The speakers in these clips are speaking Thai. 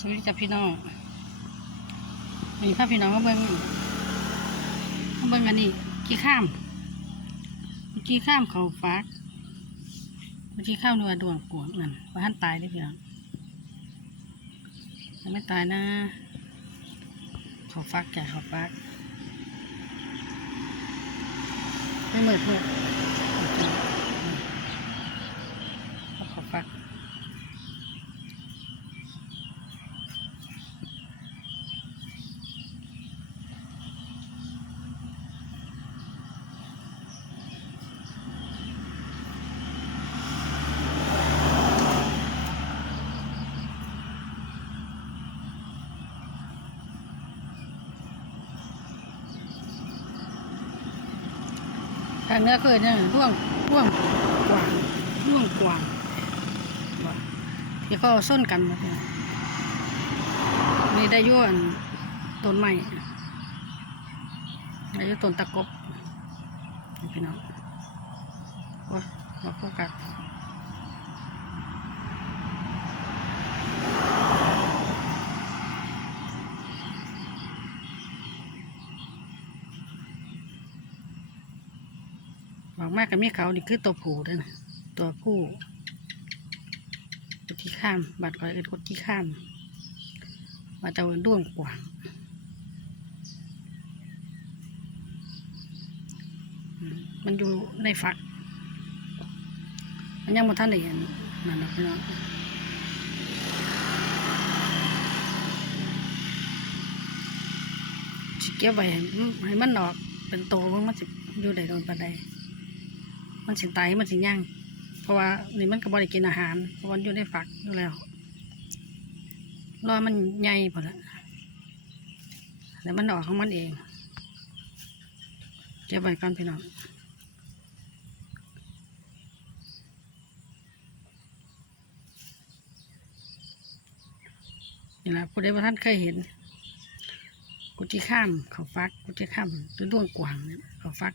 สวัสดีจ้าพี่น้องวันนี้าพี่น้องมาเบิ่งมาเบิ่งอันนี้กี้ข้ามกี้ข้ามเขาฟักกี้ข้ามนัวดวงกวงนั่นว่าท่านตายได้อพี่น้องยังไม่ตายนะเขาฟักแกเขาฟัก ไม่มืดมืดเขาฟัก ทางเนื้อคือเนี่ยร่วงร่วงกวางร่วงกว่างที่เขาส้นกันมาเนี่ยนี่ได้ย้อนต้นใหม่ได้ย้ต้นตะกบพี่น้องโอ้ยมาโฟกัส บอกมากกับมีเขานี่คือตัวผู้ด้อนะตัวผู้กดที่ข้ามบัดคอยเอินกดที่ข้ามว่าจะเอินด้วงกว่างอืมมันอยู่ในฝัก มันยังมาท่านได้เห็นนั่นนะพี่น้องเก็บไว้ให้มันหนออกเป็นโตมันมันสิอยู่ได้โดนปานใด มันสิตายมันสิย่างเพราะว่านี่มันก็บ่ได้กินอาหารเพราะมันอยู่ในฝักอยู่แล้วรอมันใหญ่พอละแล้วมันออกของมันเองเก็บไว้ก่อนพี่น้องนี่แหละผู้ใดว่าท่านเคยเห็น กุจิข้ามเขาฟัก กุจิข้ามหรือด้วงกวางเนี่ยเขาฟัก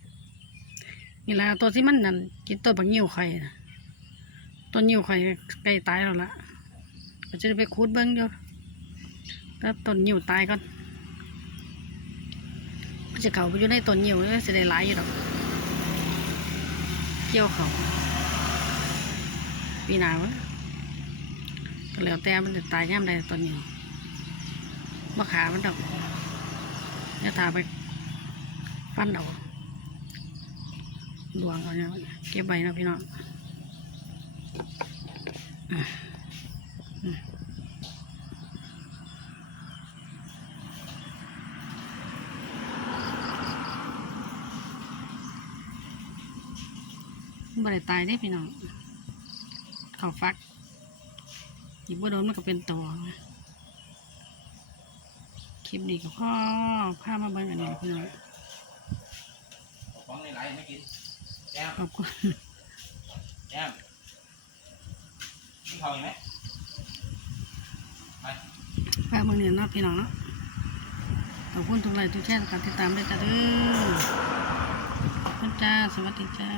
นี่แหละตัวที่มันนั่นกินตัวบางยิ้วไข่นะตัวยิ้วไข่ใกล้ตายแล้วละก็จะไปคูดเบิ้งอยู่แล้วต้นยิ้วตายก่อนจะเขาไปอยู่ในต้นยิ้วแล้วจะได้หลายอยู่ดอกเกี่ยวเขาปีหนาวก็แล้วแต่มันจะตายย่ำใดตอนนี้มาขามันดอกเนี่ยตาไปฟันเอา ดวงเอาเนี่ยเก็บใบนะพี่น้องบ่ได้ตายได้พี่น้องเขาฟักอีกบ่โดนมันก็เป็นตัวคลิปนี้ก็พ่อพามาเบิ่งอันนี้พี่น้องของในไหลไม่กิน ขอบคุณแก้มนี่เขาเห็นไหมไปพามาเนี่ยเนาะพี่น้องเนาะขอบคุณทุกไลค์ทุกแชร์การติดตามด้วยจ้าเด้อขอบคุณจ้า สวัสดีจ้า